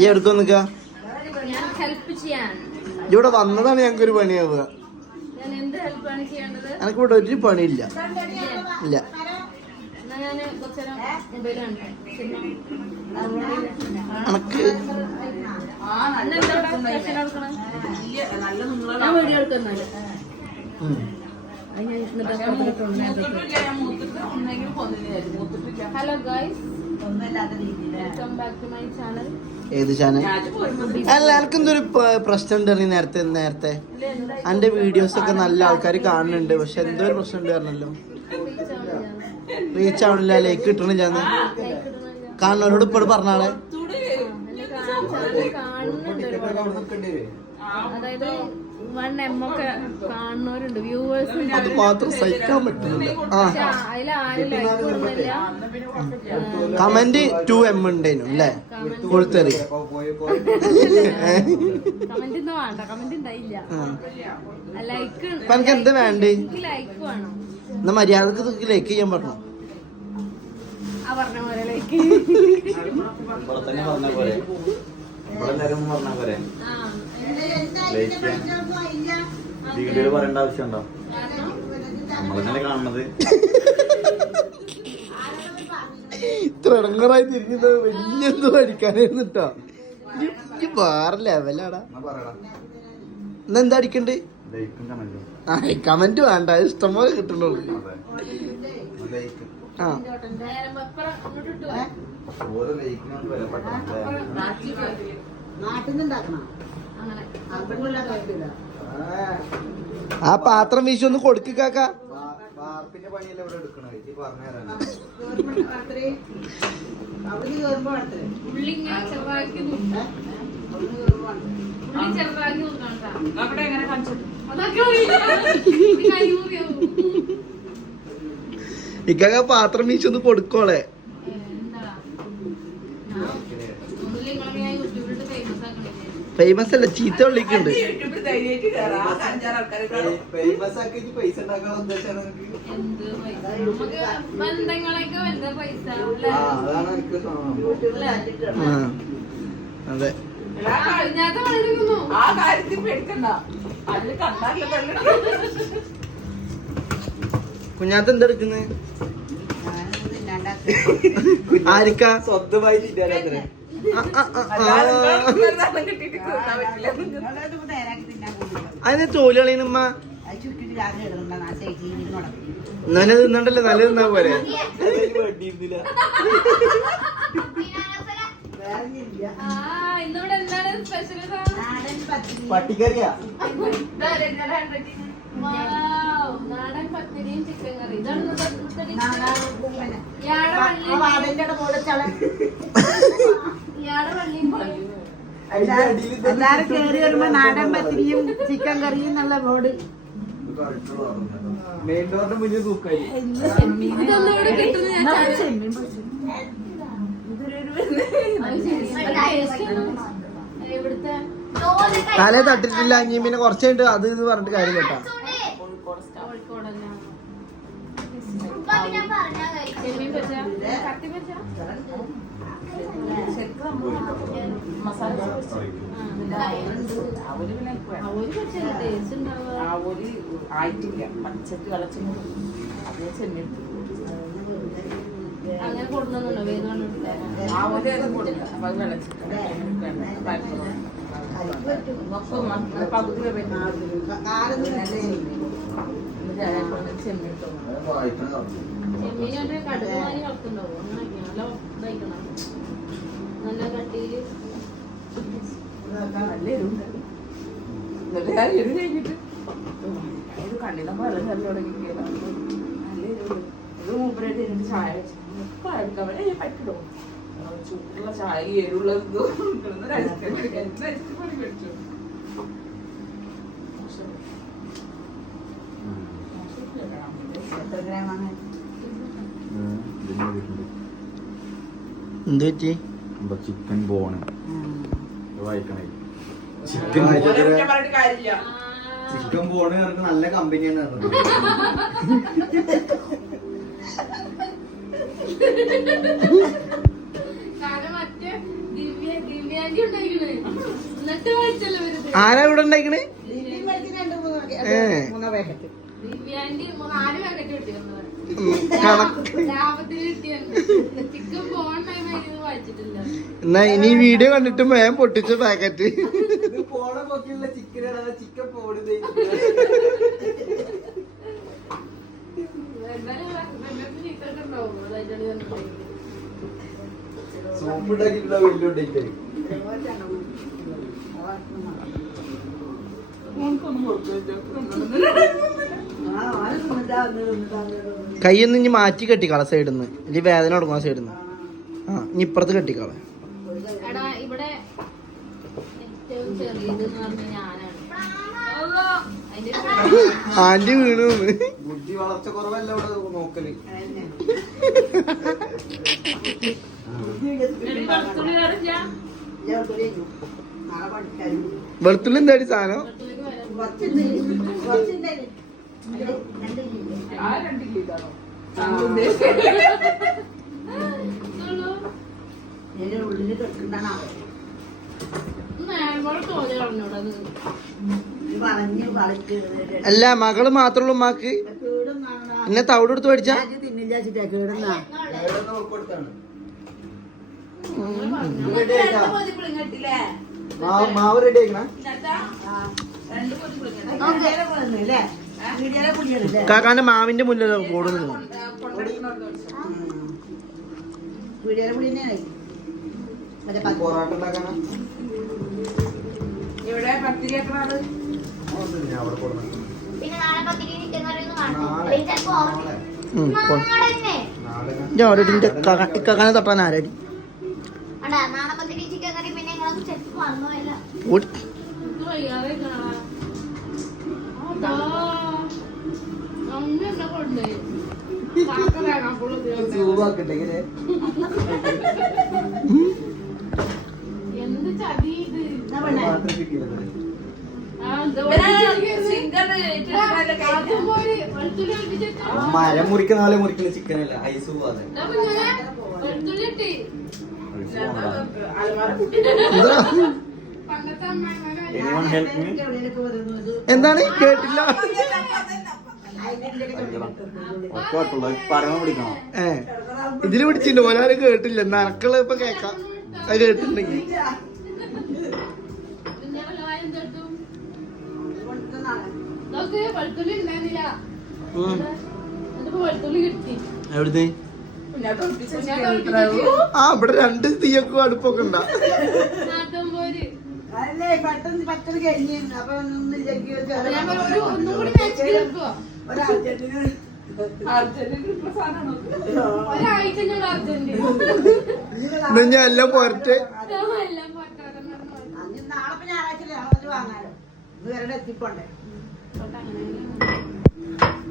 ഈ എടുക്കാൻ നിക്ക ഇവിടെ വന്നതാണ് ഞങ്ങൾക്കൊരു പണിയാവുക. എനിക്കിവിടെ ഒരു പണിയില്ല. ഇല്ല എനക്ക് hello guys, welcome back to my channel. ഏത് ചാനൽ? അല്ല, എനിക്കെന്തൊരു പ്രശ്നം ഉണ്ട്. നേരത്തെ എന്റെ വീഡിയോസ് ഒക്കെ നല്ല ആൾക്കാർ കാണുന്നുണ്ട്, പക്ഷെ എന്തോ ഒരു പ്രശ്നം ഉണ്ട് പറഞ്ഞല്ലോ. റീച്ച് ആവണില്ല, ലൈക്ക് കിട്ടണില്ല. കാണുന്നവരോട് ഇപ്പോഴും പറഞ്ഞാളെ. അതായത് 1M ഒക്കെ കാണുന്നവരുണ്ട്, വ്യൂവേഴ്സ്. അത് മാത്രം സഹിക്കാൻ പറ്റുന്നില്ല. കമന്റ് 2M ഉണ്ടേനു അല്ലേ? കൊളുത്തെറി കമന്റ് ഒന്നും വേണ്ട, കമന്റ് ഉണ്ടായില്ല. ലൈക്ക് എനിക്ക് എന്താ വേണ്ടേ? ലൈക്ക് വേണം. എന്നാ മര്യാദക്ക് ലൈക്ക് ചെയ്യാൻ പറഞ്ഞു. ആ പറഞ്ഞ പോലെ ലൈക്ക് വീഡിയോയില് പറയേണ്ട ആവശ്യമുണ്ടോ? നമ്മളെങ്ങനെ കാണുന്നത്? ഇത്ര ഇടങ്ങറായി തിരിഞ്ഞത് വലിയെന്തോ അടിക്കാനായിരുന്നു കേട്ടോ. ഈ വേറെ ലെവലാടാ. ഇന്നെന്താ അടിക്കണ്ടേ? കമന്റ് വേണ്ട, ഇഷ്ടംപോലെ കിട്ടുന്നുള്ളൂ. ആ ആ പാത്രം വീശി ഒന്ന് കൊടുക്കാക്ക. ഇക്കാക്ക പാത്രം വീശി ഒന്ന് കൊടുക്കോളെ. ഫേമസ് അല്ല, ചീത്ത വിളിക്കുന്നുണ്ട്. അതെ, കുഞ്ഞാത്ത എന്തെടുക്കുന്നത്? ആരിക്കാ സ്വന്തമായി അതിന് തോല് കളയുന്നമ്മ. എന്നാലും തിന്നണ്ടല്ലോ, നല്ല തിന്നാ പോലെ. പട്ടിക്കറിയാ? നാടൻ പത്തിരിയും ചിക്കൻ കറി. ഇതാണ് എല്ലാരും കേറി വരുമ്പോ നാടൻ പത്തിരിയും ചിക്കൻ കറിയും എന്നുള്ള ബോർഡ്. മെയിൻ ഡോറിന്റെ മുന്നിൽ തൂക്കായി. തലേ തട്ടിട്ടില്ല, ഇനി പിന്നെ കുറച്ച് കഴിഞ്ഞിട്ട് അത് ഇത് പറഞ്ഞിട്ട് കാര്യം കേട്ടാ. അങ്ങനെ കൊടുക്കുന്നുണ്ടോ? ചെമ്മീനെ കടുകുമാരി വളർത്തുണ്ടാവും. അങ്ങനെയൊക്കെ നല്ല ഇതായിക്കണം, നല്ല കട്ടിയില്. നല്ല എരുണ്ട്. എരു കഴിഞ്ഞിട്ട് കണ്ണിനെ പല നല്ല തുടങ്ങി. നല്ല എരു മൂപ്പരായിട്ട് എനിക്ക് ചായ പറ്റിടും. ചൂടുള്ള ചായ എരുള്ളത് എന്ത് പറ്റി? Chicken born വായിക്കണേ. ചിക്കൻ പോണ് കണക്ക് നല്ല കമ്പനിയാണ്. കാരണം മറ്റേ ദിവ്യാന്റി ഉണ്ടായിക്കണേ എന്നിട്ട് വായിച്ചല്ലോ വരുന്നത്. ആരാ ഇവിടെ ഉണ്ടായിക്കണേ? മൂന്നോ പാക്കറ്റ് ദിവ്യാന്റി 4 പാക്കറ്റ് കിട്ടിയത് കണക്ക്. ലാഭത്തിന് കിട്ടിയുണ്ട്. ചിക്കൻ പോകാൻ ടൈം ആയിരുന്നു വായിച്ചിട്ടില്ല. എന്നാ ഇനി വീഡിയോ കണ്ടിട്ട് വേഗം പൊട്ടിച്ച പാക്കറ്റ്. പോണ പോക്കിയുള്ള ചിക്കനാണ് ചിക്കൻ പോണത്. എന്തായാലും ചിക്കൻ ഉണ്ടാവും. അതായിട്ടാണ് ഞാൻ സോപ്പുണ്ടാക്കിയിട്ടുള്ള വലിയ ഉണ്ടായി. കയ്യൊന്ന് ഇനി മാറ്റി കെട്ടിക്കാളെ സൈഡിൽ നിന്ന് ഇനി വേദന തുടങ്ങുന്ന സൈഡിൽ നിന്ന്. ആ ഇനി ഇപ്പുറത്ത് കെട്ടിക്കാളെ. എടാ ഇവിടെ ഏറ്റവും ചെറിയതെന്ന് പറഞ്ഞ ഞാനാണ്. അതിന്റെ ആന്റി വീണു. ബുദ്ധി വളർച്ച കുറവല്ല ഇവിടെ നോക്കല്. വെളുത്തുള്ളി കറിച്ചാ വെളുത്തുള്ളി എന്താടി സാധനം? ഉള്ളിൽ കെട്ടുണ്ടാണോ തോന്നി കളഞ്ഞോടത്. വളഞ്ഞ് വളച്ച് അല്ല മകള് മാത്രമുള്ളൂ ഉമ്മാക്ക്. എന്നെ തവിട് എടുത്ത് മേടിച്ചാ തിന്നില്ല ചിട്ടാ കേടുന്നാ മാവ് റെഡി ആയിക്കണ. കാക്കാന്റെ മാവിന്റെ മുന്നിൽ കൂടുന്നു. പൊറോട്ട ഉണ്ടാക്കാനാ ഇവിടെ പത്തിരി അവിടെ കൊടുക്കണം. പിന്നെ നാളെ പത്തിരി ചിക്കൻ കറി ഒന്നും കാണും. നാളെ. ചിലപ്പോ നാളെ. നാളെ തന്നെ. നാളെ ഇക്കാക്കാനെ തട്ടാൻ ആരാടി? അടാ നാളെ പത്തിരി ചിക്കൻ കറി പിന്നെ നിങ്ങളൊക്കെ ചെലപ്പോ വന്നോല്ല. എനിക്ക് വയ്യാതെ കാണാം. അതാ അമ്മ എന്നെ കൊണ്ടുപോയി കാക്ക തേങ്ങാപ്പുള്ള ചൂവാക്കട്ടെ ഇങ്ങനെ. എന്ത് ചതി ഇത്. മാത്രം കിട്ടിയില്ല. മരം മുറിക്കുന്ന പോലെ മുറിക്കുന്ന ചിക്കനല്ല ഐസ് പോവാതെ. Anyone help me? എന്താണ് കേട്ടില്ല? ഒറ്റ പറഞ്ഞു പിടിക്കണം. ഇതില് പിടിച്ചില്ല ഓലാരും കേട്ടില്ല. നറക്കള് ഇപ്പൊ കേക്കാം. അത് കേട്ടിട്ടുണ്ടെങ്കിൽ വെളുത്തുള്ളി ഉണ്ടായിരുന്നില്ല. വെളുത്തുള്ളി കിട്ടി. എവിടുന്ന്? ആ ഇവിടെ 2 തീയൊക്കെ അടുപ്പൊക്കെ ഉണ്ടാ. നാട്ടമ്പോര് അല്ലേ പെട്ടെന്ന് പെട്ടെന്ന് കഴിഞ്ഞു അപ്പൊ ഒന്നുമില്ലെങ്കിൽ ഒന്നും കൂടി വെച്ച് വെക്കുവോ? ഒരാഴ്ച ഞാൻ അർജന്റ് എന്നാ ഞാൻ എല്ലാം പോരട്ടെ. എല്ലാം പൊട്ടാതെ നാളെ ഞായറാഴ്ച വാങ്ങാലോ ഇത് വരെ എത്തിപ്പോണ്ടേ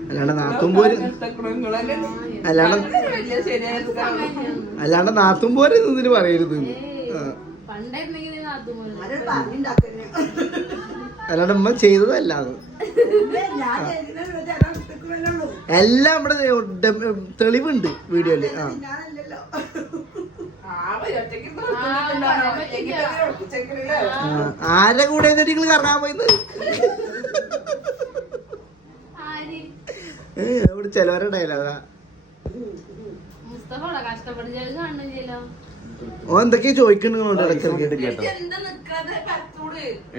അല്ലാണ്ട് നാത്തുമ്പോര് അല്ലാണ്ട് നാത്തുമ്പോര് ഇതിന് പറയരുത്. പണ്ടായിരുന്നെങ്കിൽ നാത്തുമോനെ ആരോട് പറഞ്ഞിണ്ടാക്കന്നെ അല്ലാണ്ട് ഉമ്മ ചെയ്തതല്ല അത്. ഞാൻ എല്ലാം ഇവിടെ തെളിവുണ്ട് വീഡിയോയില്. ആ ഞാനല്ലല്ലോ ആരുടെ കൂടെ നിങ്ങൾ കറങ്ങാൻ പോയത്? ഇവിടെ ചെലവരുടെ ഡയലോഗാ. മുസ്തഫ കഷ്ടപ്പെട്ട് കാണുന്നില്ലല്ലോ. ഓ എന്തൊക്കെയാ ചോദിക്കണുണ്ട് ഇടയ്ക്കിടയ്ക്ക്.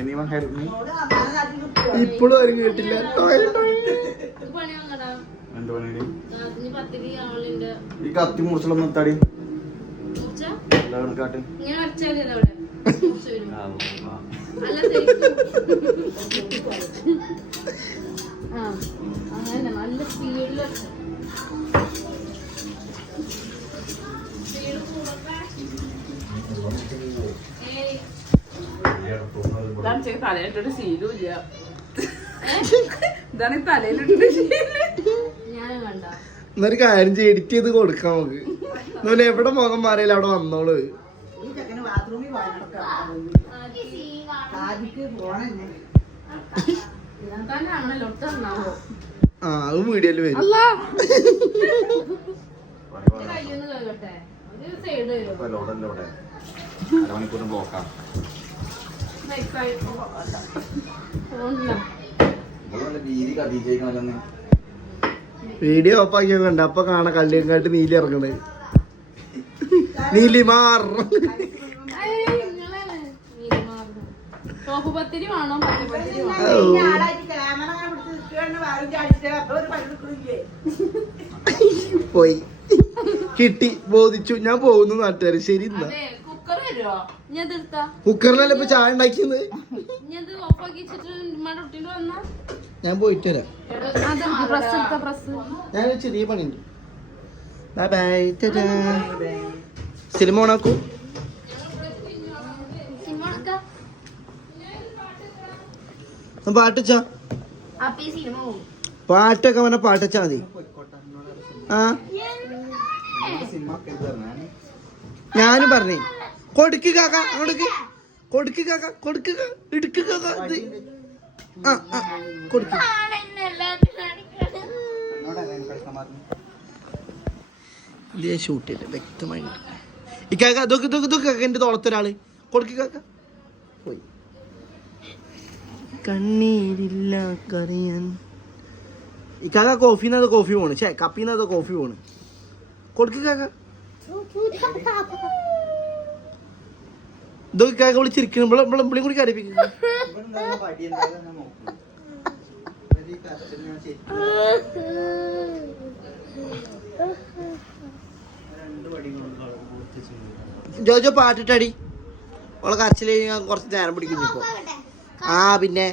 Anyone help me? ഇപ്പോഴും ആരും കേട്ടില്ല. ഇത് പണി വന്നടാ. എന്ത് പണിയുടെ? ഇനി പത്തിരി ആവളിന്റെ ഈ കത്തി മുറിച്ചുള്ള തടി മൂർച്ച എല്ലാവരും കാട്ട്. ഇങ്ങനെ അരച്ചാൽ അവിടെ മൂർച്ച വരും. അല്ല ആ അങ്ങനെ നല്ല സ്പീഡിൽ തലയിലിട്ടൊരു ശീലമില്ല. ഇതാണ് തലയിലിട്ടൊരു ഞാനും കണ്ട എന്നൊരു കാര്യം ചെയ്ത് എഡിറ്റ് ചെയ്ത് കൊടുക്കാം നമുക്ക്. എന്നാലും എവിടെ മുഖം മാറിയാലും അവിടെ വന്നോളൂ. ഈ ചെക്കന് ബാത്റൂമിൽ പോകാനൊക്കെ ഈ സീൻ കാണും. ആദ്യക്ക് പോണെന്നെ തന്നെയാണല്ലോ ഒട്ടുണ്ടാവോ ആ അത് വീഡിയോയിൽ വരും കയ്യൊന്ന് കേൾക്കട്ടെ ഒരു സൈഡ് വരും അരമണിക്കൂർ ബ്ലോക്കാം വീതി കത്തിച്ചേക്കണല്ലോ വീഡിയോ ഓഫാക്കി കണ്ട അപ്പൊ കാണാൻ കള്ളിയങ്കാട്ട് നീലി ഇറങ്ങണേ നീലിമാർ ടോപ്പ് പത്തിരി വേണോ പച്ചപ്പത്തിരി വേണോ പോയി കിട്ടി ബോധിച്ചു ഞാൻ പോകുന്നു നാട്ടുകാര് ശരി എന്നാ അതെ കുക്കർ വരുമോ ഞാൻ എടുത്താ കുക്കറിലല്ലേ ഇപ്പൊ ചായ ഉണ്ടാക്കിയത് ഞാൻ ഓഫാക്കി വെച്ചിട്ട് മടട്ടിട്ട് വന്നാ ഞാൻ പോയിട്ട് വരാം പ്രസ് എടുത്ത പ്രസ് ഞാൻ ചെറിയ പണിയുണ്ട് ബൈ ബൈ സിനിമ ഓണാക്കൂ പാട്ടിച്ചാ അപ്പൊ ഈ സിനിമ പോകും പാട്ടൊക്കെ പറഞ്ഞ പാട്ടച്ചാ മതി ആ ഞാനും പറഞ്ഞേ കൊടുക്ക് കാക്ക അങ്ങോട്ട് കൊടുക്ക് കാക്ക കൊടുക്കുക ഇടുക്ക് കാക്ക ഇത് ആ ആ കൊടുക്ക് ഇത് ഞാൻ ഷൂട്ട് ചെയ്ത് വ്യക്തമായിട്ട് ഈ കാക്ക ഇതൊക്കെ ഇതൊക്കെ ഇതൊക്കെ എന്റെ തോളത്തൊരാള് കൊടുക്ക് കാക്ക പോയി കണ്ണീരില്ല കറിയാൻ ഈ കാക്ക കോഫിന്നത് കോഫി പോണ് ഛേ കപ്പിന്നത് കോഫി പോണ് കൊടുക്ക് കാക്ക ഇതൊക്കെ കാക്ക വിളിച്ചിരിക്കണം വിളിയും കൂടി കരപ്പിക്കുന്നു ജോജോ പാട്ടിട്ടടി അവളെ കരച്ചില് കുറച്ച് നേരം പിടിക്കുന്നു ഇപ്പൊ ആ പിന്നെ